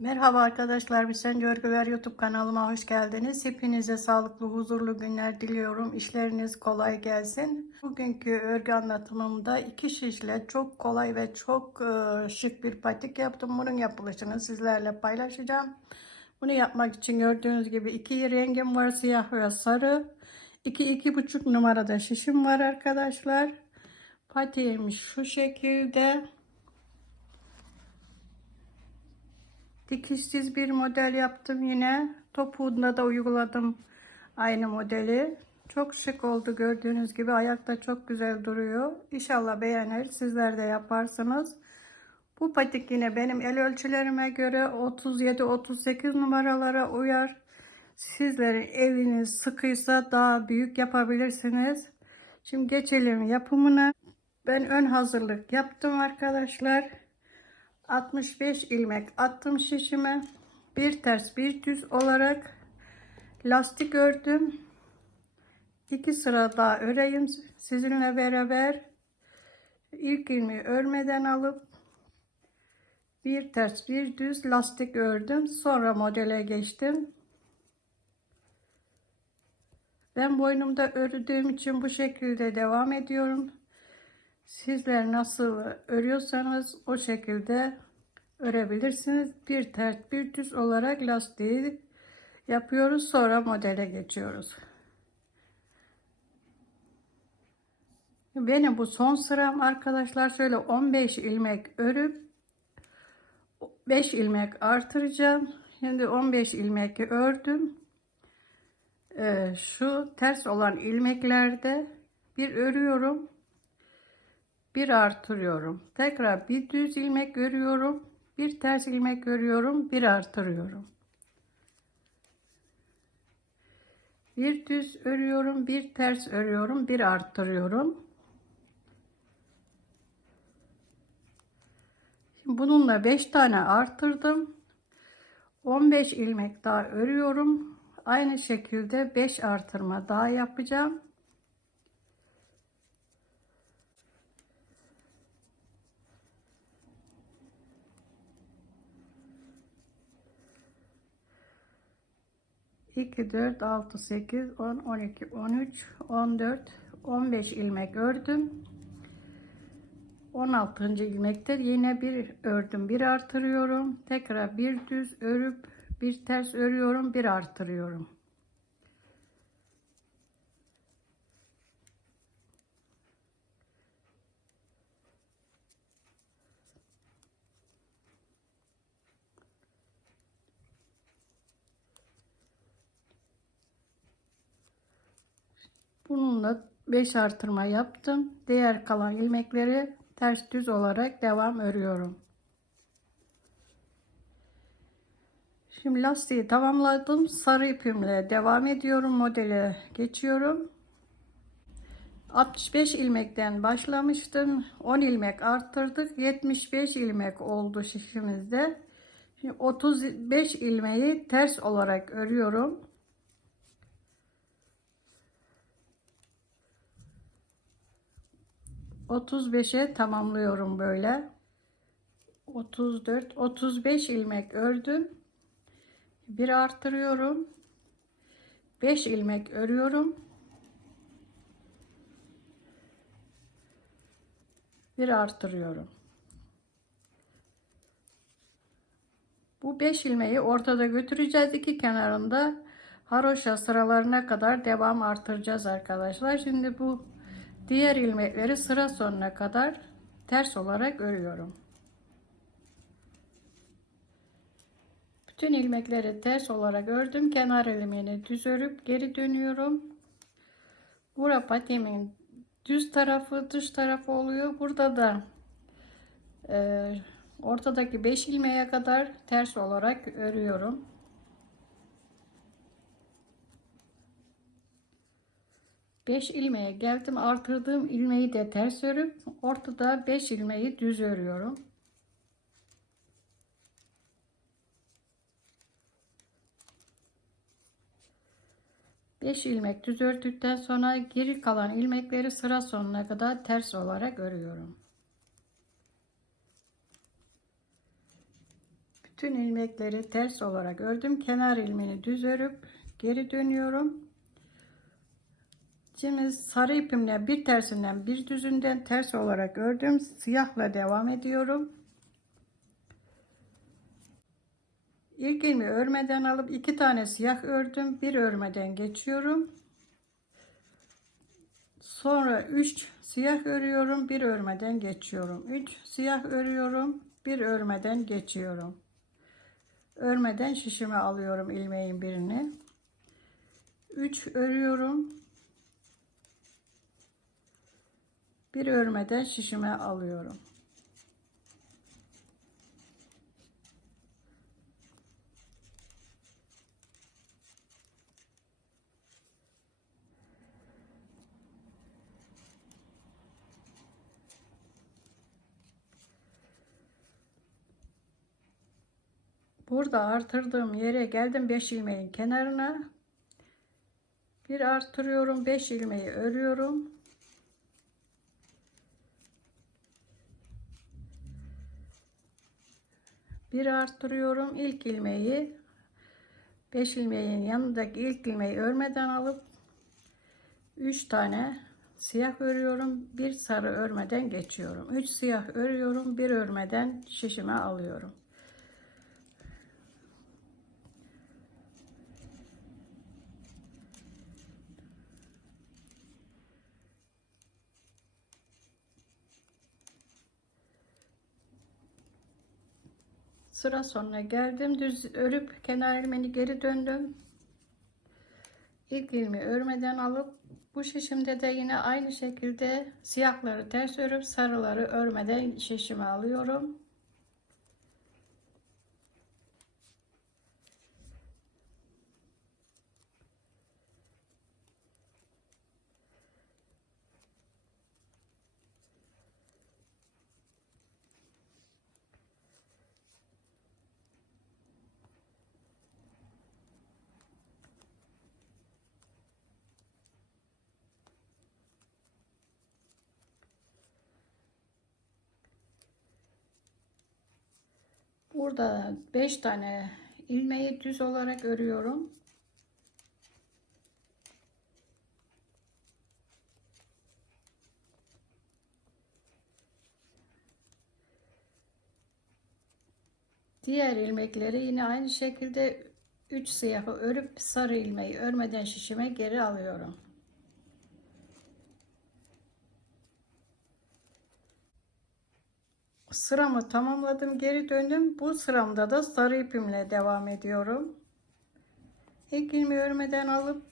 Merhaba arkadaşlar, Bisen Görgüler YouTube kanalıma hoş geldiniz. Hepinize sağlıklı, huzurlu günler diliyorum. İşleriniz kolay gelsin. Bugünkü örgü anlatımımda iki şişle çok kolay ve çok e, şık bir patik yaptım. Bunun yapılışını sizlerle paylaşacağım. Bunu yapmak için gördüğünüz gibi iki rengim var, siyah ve sarı. İki, iki buçuk numarada şişim var arkadaşlar. Patiğim şu şekilde. Dikişsiz bir model yaptım yine. Topuğunda da uyguladım aynı modeli. Çok şık oldu gördüğünüz gibi. Ayakta çok güzel duruyor. İnşallah beğenir. Sizler de yaparsınız. Bu patik yine benim el ölçülerime göre 37-38 numaralara uyar. Sizlerin eliniz sıkıysa daha büyük yapabilirsiniz. Şimdi geçelim yapımına. Ben ön hazırlık yaptım arkadaşlar. 65 ilmek attım şişime. Bir ters bir düz olarak lastik ördüm. İki sıra daha öreyim sizinle beraber. İlk ilmeği örmeden alıp bir ters bir düz lastik ördüm. Sonra modele geçtim. Ben boynumda ördüğüm için bu şekilde devam ediyorum. Sizler nasıl örüyorsanız o şekilde örebilirsiniz. Bir ters bir düz olarak lastiği yapıyoruz. Sonra modele geçiyoruz. Benim bu son sıram arkadaşlar şöyle 15 ilmek örüp 5 ilmek artıracağım. Şimdi 15 ilmek ördüm. Ee, şu ters olan ilmeklerde bir örüyorum bir artırıyorum. Tekrar bir düz ilmek örüyorum. Bir ters ilmek örüyorum. Bir artırıyorum. Bir düz örüyorum. Bir ters örüyorum. Bir arttırıyorum. Şimdi bununla 5 tane arttırdım. 15 ilmek daha örüyorum. Aynı şekilde 5 artırma daha yapacağım. İki, dört, altı, sekiz, on, on iki, on üç, on dört, on beş ilmek ördüm. 16. ilmekte yine bir ördüm bir artırıyorum tekrar bir düz örüp bir ters örüyorum bir artırıyorum Bununla 5 artırma yaptım. Diğer kalan ilmekleri ters düz olarak devam örüyorum. Şimdi lastiği tamamladım. Sarı ipimle devam ediyorum. Modele geçiyorum. 65 ilmekten başlamıştım. 10 ilmek arttırdık. 75 ilmek oldu şişimizde. Şimdi 35 ilmeği ters olarak örüyorum. 35'e tamamlıyorum böyle. 34 35 ilmek ördüm. Bir artırıyorum. 5 ilmek örüyorum. Bir artırıyorum. Bu 5 ilmeği ortada götüreceğiz. iki kenarında haroşa sıralarına kadar devam artıracağız arkadaşlar. Şimdi bu Diğer ilmekleri sıra sonuna kadar ters olarak örüyorum. Bütün ilmekleri ters olarak ördüm. Kenar ilmeğini düz örüp geri dönüyorum. Bura patiğimin düz tarafı dış tarafı oluyor. Burada da e, ortadaki 5 ilmeğe kadar ters olarak örüyorum. 5 ilmeğe geldim. Artırdığım ilmeği de ters örüp ortada 5 ilmeği düz örüyorum. Beş ilmek düz ördükten sonra geri kalan ilmekleri sıra sonuna kadar ters olarak örüyorum. Bütün ilmekleri ters olarak ördüm. Kenar ilmeğini düz örüp geri dönüyorum. Şimdi sarı ipimle bir tersinden bir düzünden ters olarak ördüm. Siyahla devam ediyorum. İlk ilmeği örmeden alıp iki tane siyah ördüm. Bir örmeden geçiyorum. Sonra 3 siyah örüyorum. Bir örmeden geçiyorum. 3 siyah örüyorum. Bir örmeden geçiyorum. Örmeden şişime alıyorum ilmeğin birini. 3 örüyorum. Bir örmeden şişime alıyorum. Burada artırdığım yere geldim 5 ilmeğin kenarına. Bir artırıyorum 5 ilmeği örüyorum. Bir arttırıyorum. İlk ilmeği 5 ilmeğin yanındaki ilk ilmeği örmeden alıp 3 tane siyah örüyorum. Bir sarı örmeden geçiyorum. 3 siyah örüyorum. Bir örmeden şişime alıyorum Sıra sonuna geldim. Düz örüp kenar ilmeğini geri döndüm. İlk ilmeği örmeden alıp bu şişimde de yine aynı şekilde siyahları ters örüp sarıları örmeden şişime alıyorum. Burada 5 tane ilmeği düz olarak örüyorum. Diğer ilmekleri yine aynı şekilde 3 siyahı örüp sarı ilmeği örmeden şişime geri alıyorum. Sıramı tamamladım. Geri döndüm. Bu sıramda da sarı ipimle devam ediyorum. İlk ilmeği örmeden alıp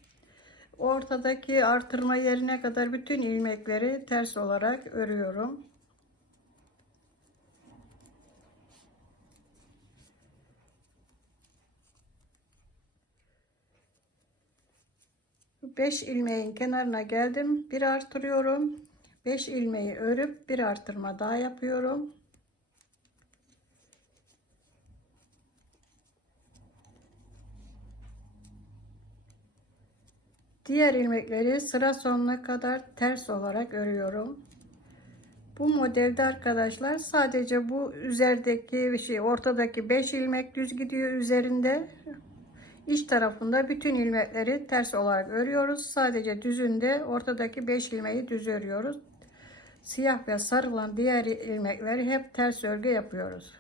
ortadaki artırma yerine kadar bütün ilmekleri ters olarak örüyorum. Beş ilmeğin kenarına geldim. Bir artırıyorum. 5 ilmeği örüp bir artırma daha yapıyorum. Diğer ilmekleri sıra sonuna kadar ters olarak örüyorum. Bu modelde arkadaşlar sadece bu üzerdeki şey ortadaki 5 ilmek düz gidiyor üzerinde. İç tarafında bütün ilmekleri ters olarak örüyoruz. Sadece düzünde ortadaki 5 ilmeği düz örüyoruz. Siyah ve sarılan diğer ilmekleri hep ters örgü yapıyoruz.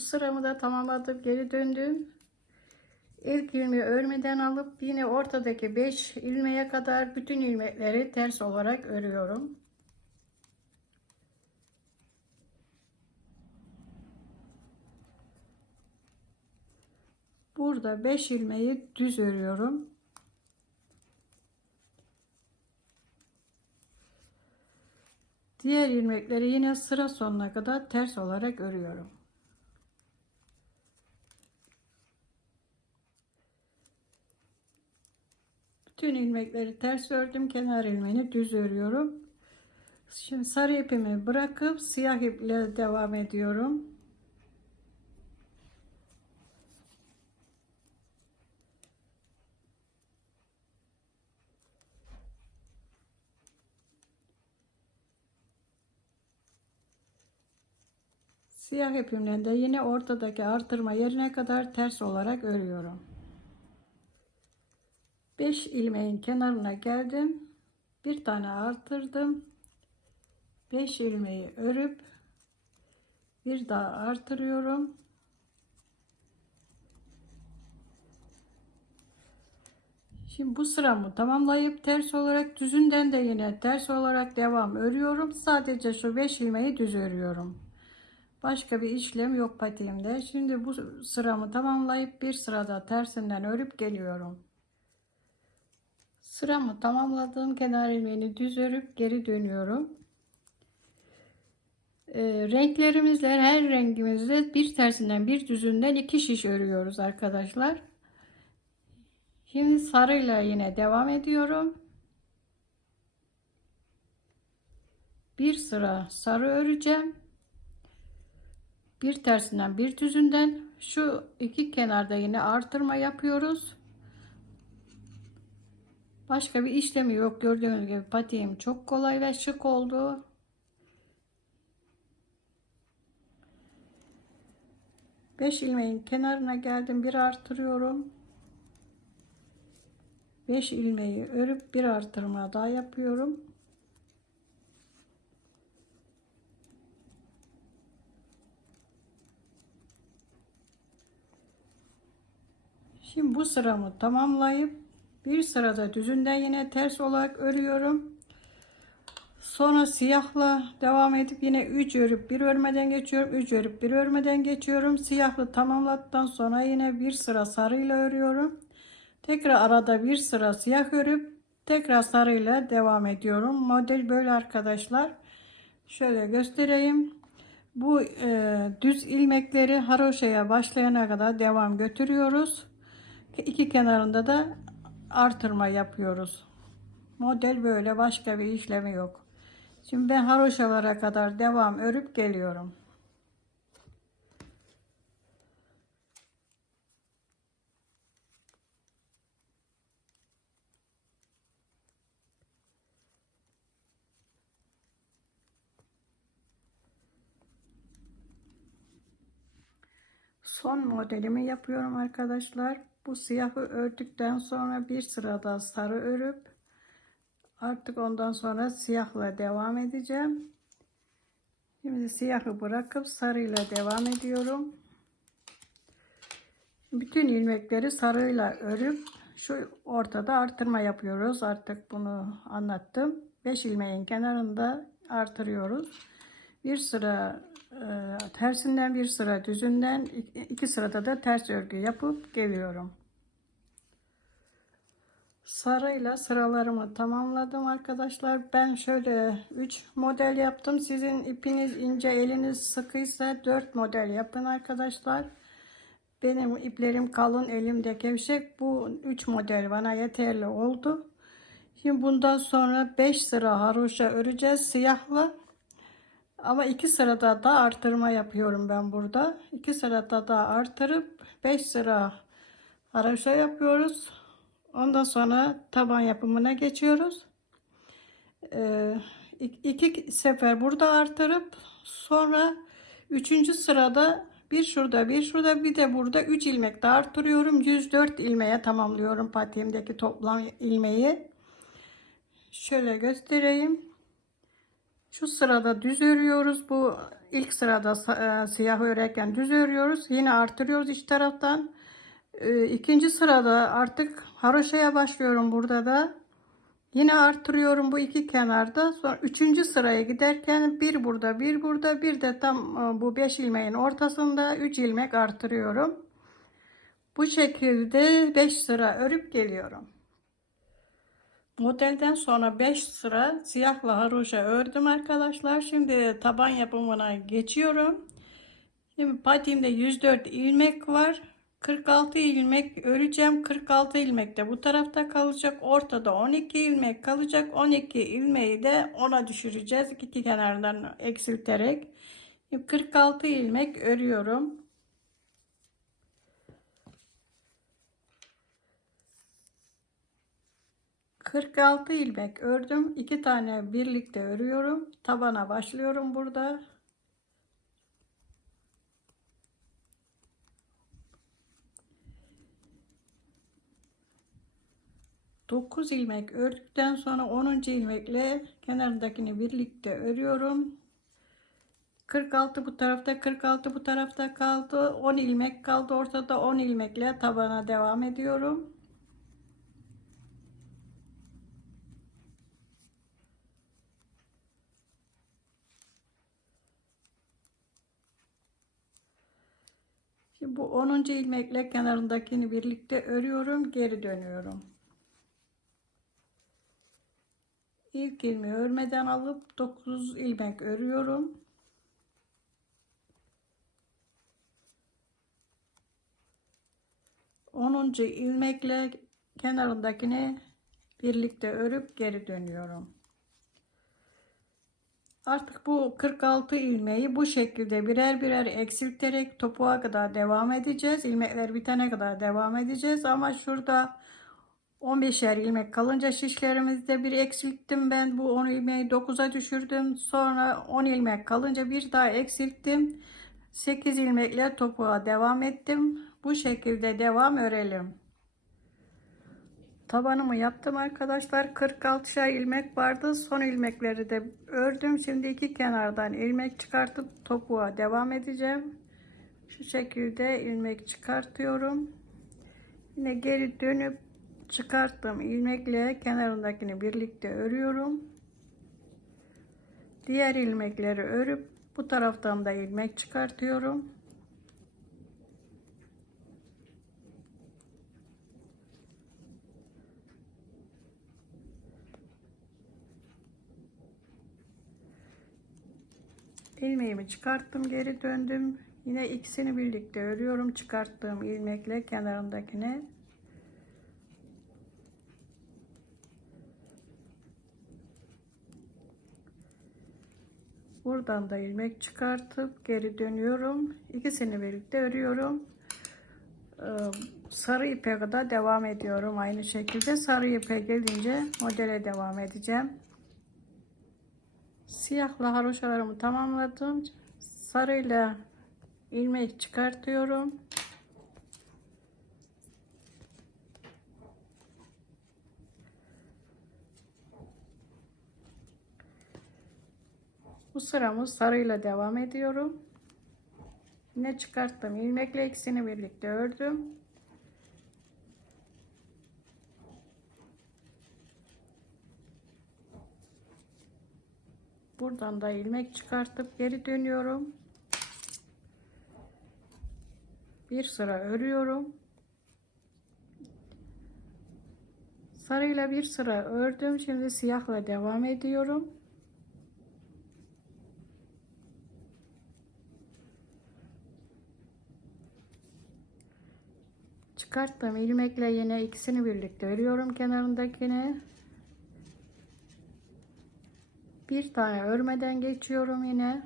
Bu sıramı da tamamladım. Geri döndüm. İlk ilmeği örmeden alıp yine ortadaki 5 ilmeğe kadar bütün ilmekleri ters olarak örüyorum. Burada 5 ilmeği düz örüyorum. Diğer ilmekleri yine sıra sonuna kadar ters olarak örüyorum. Bütün ilmekleri ters ördüm. Kenar ilmeğini düz örüyorum. Şimdi sarı ipimi bırakıp siyah iple devam ediyorum. Siyah ipimle de yine ortadaki artırma yerine kadar ters olarak örüyorum. 5 ilmeğin kenarına geldim. Bir tane artırdım. 5 ilmeği örüp bir daha artırıyorum. Şimdi bu sıramı tamamlayıp ters olarak düzünden de yine ters olarak devam örüyorum. Sadece şu 5 ilmeği düz örüyorum. Başka bir işlem yok patiğimde. Şimdi bu sıramı tamamlayıp bir sırada tersinden örüp geliyorum. Sıramı tamamladığım kenar ilmeğini düz örüp geri dönüyorum. Ee, renklerimizle her rengimizde bir tersinden bir düzünden iki şiş örüyoruz arkadaşlar. Şimdi sarıyla yine devam ediyorum. Bir sıra sarı öreceğim. Bir tersinden bir düzünden şu iki kenarda yine artırma yapıyoruz. Başka bir işlemi yok. Gördüğünüz gibi patiğim çok kolay ve şık oldu. Beş ilmeğin kenarına geldim. Bir artırıyorum. 5 ilmeği örüp bir artırma daha yapıyorum. Şimdi bu sıramı tamamlayıp bir sırada düzünden yine ters olarak örüyorum. Sonra siyahla devam edip yine 3 örüp bir örmeden geçiyorum. 3 örüp bir örmeden geçiyorum. Siyahlı tamamladıktan sonra yine bir sıra sarıyla örüyorum. Tekrar arada bir sıra siyah örüp tekrar sarıyla devam ediyorum. Model böyle arkadaşlar. Şöyle göstereyim. Bu e, düz ilmekleri haroşaya başlayana kadar devam götürüyoruz. İki kenarında da artırma yapıyoruz. Model böyle başka bir işlemi yok. Şimdi ben haroşalara kadar devam örüp geliyorum. Son modelimi yapıyorum arkadaşlar. Bu siyahı ördükten sonra bir sırada sarı örüp artık ondan sonra siyahla devam edeceğim. Şimdi siyahı bırakıp sarıyla devam ediyorum. Bütün ilmekleri sarıyla örüp şu ortada artırma yapıyoruz. Artık bunu anlattım. 5 ilmeğin kenarında artırıyoruz. Bir sıra tersinden bir sıra düzünden iki sırada da ters örgü yapıp geliyorum. Sarıyla sıralarımı tamamladım arkadaşlar. Ben şöyle 3 model yaptım. Sizin ipiniz ince, eliniz sıkıysa 4 model yapın arkadaşlar. Benim iplerim kalın, elimde gevşek. Bu 3 model bana yeterli oldu. Şimdi bundan sonra 5 sıra haroşa öreceğiz siyahla. Ama iki sırada da artırma yapıyorum ben burada. İki sırada da artırıp 5 sıra haroşa yapıyoruz. Ondan sonra taban yapımına geçiyoruz. Ee, iki sefer burada artırıp sonra üçüncü sırada bir şurada bir şurada bir de burada 3 ilmek daha artırıyorum. 104 ilmeğe tamamlıyorum patiğimdeki toplam ilmeği. Şöyle göstereyim. Şu sırada düz örüyoruz. Bu ilk sırada e, siyah örerken düz örüyoruz. Yine artırıyoruz iç taraftan. E, ikinci sırada artık haroşaya başlıyorum burada da. Yine artırıyorum bu iki kenarda. Sonra üçüncü sıraya giderken bir burada bir burada bir de tam e, bu beş ilmeğin ortasında üç ilmek artırıyorum. Bu şekilde beş sıra örüp geliyorum. Modelden sonra 5 sıra siyahla haroşa ördüm arkadaşlar. Şimdi taban yapımına geçiyorum. Şimdi patiğimde 104 ilmek var. 46 ilmek öreceğim. 46 ilmek de bu tarafta kalacak. Ortada 12 ilmek kalacak. 12 ilmeği de ona düşüreceğiz. İki kenardan eksilterek. 46 ilmek örüyorum. 46 ilmek ördüm. 2 tane birlikte örüyorum. Tabana başlıyorum burada. Dokuz ilmek ördükten sonra onuncu ilmekle kenarındakini birlikte örüyorum. 46 bu tarafta 46 bu tarafta kaldı. 10 ilmek kaldı ortada 10 ilmekle tabana devam ediyorum. Bu 10. ilmekle kenarındakini birlikte örüyorum. Geri dönüyorum. İlk ilmeği örmeden alıp 9 ilmek örüyorum. Onuncu ilmekle kenarındakini birlikte örüp geri dönüyorum. Artık bu 46 ilmeği bu şekilde birer birer eksilterek topuğa kadar devam edeceğiz. İlmekler bitene kadar devam edeceğiz. Ama şurada 15'er ilmek kalınca şişlerimizde bir eksilttim. Ben bu 10 ilmeği 9'a düşürdüm. Sonra 10 ilmek kalınca bir daha eksilttim. 8 ilmekle topuğa devam ettim. Bu şekilde devam örelim. Tabanımı yaptım arkadaşlar. 46'şer ilmek vardı. Son ilmekleri de ördüm. Şimdi iki kenardan ilmek çıkartıp topuğa devam edeceğim. Şu şekilde ilmek çıkartıyorum. Yine geri dönüp çıkarttım ilmekle kenarındakini birlikte örüyorum. Diğer ilmekleri örüp bu taraftan da ilmek çıkartıyorum. İlmeğimi çıkarttım geri döndüm. Yine ikisini birlikte örüyorum. Çıkarttığım ilmekle kenarındakine buradan da ilmek çıkartıp geri dönüyorum. İkisini birlikte örüyorum. Sarı ipe kadar devam ediyorum aynı şekilde. Sarı ipe gelince modele devam edeceğim Siyahla haroşalarımı tamamladım. Sarıyla ilmek çıkartıyorum. Bu sıramız sarıyla devam ediyorum. Yine çıkarttım. ilmekle ikisini birlikte ördüm. Buradan da ilmek çıkartıp geri dönüyorum. Bir sıra örüyorum. Sarıyla bir sıra ördüm. Şimdi siyahla devam ediyorum. Çıkarttım ilmekle yine ikisini birlikte örüyorum kenarındakini. Bir tane örmeden geçiyorum yine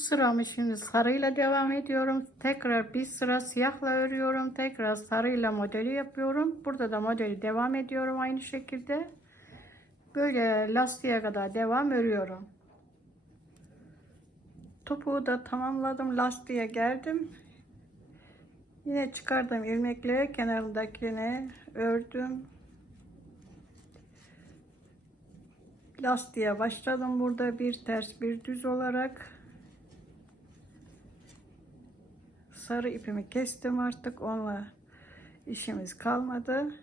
Bu sıramı şimdi sarıyla devam ediyorum. Tekrar bir sıra siyahla örüyorum. Tekrar sarıyla modeli yapıyorum. Burada da modeli devam ediyorum aynı şekilde. Böyle lastiğe kadar devam örüyorum. Topuğu da tamamladım. Lastiğe geldim. Yine çıkardım ilmekle kenarındakini ördüm. Lastiğe başladım burada bir ters bir düz olarak. Sarı ipimi kestim artık onunla işimiz kalmadı.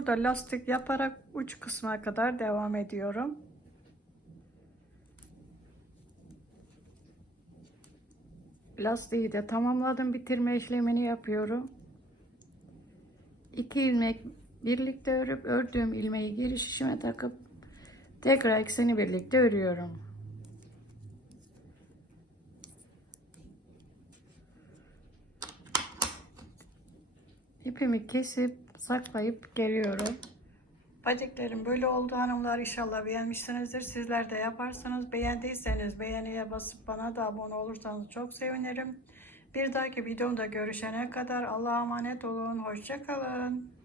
Burada lastik yaparak uç kısma kadar devam ediyorum. Lastiği de tamamladım. Bitirme işlemini yapıyorum. İki ilmek birlikte örüp ördüğüm ilmeği geri şişime takıp tekrar ikisini birlikte örüyorum. İpimi kesip saklayıp geliyorum. Bacaklarım böyle oldu hanımlar inşallah beğenmişsinizdir. Sizler de yaparsanız beğendiyseniz beğeniye basıp bana da abone olursanız çok sevinirim. Bir dahaki videomda görüşene kadar Allah'a emanet olun. Hoşçakalın.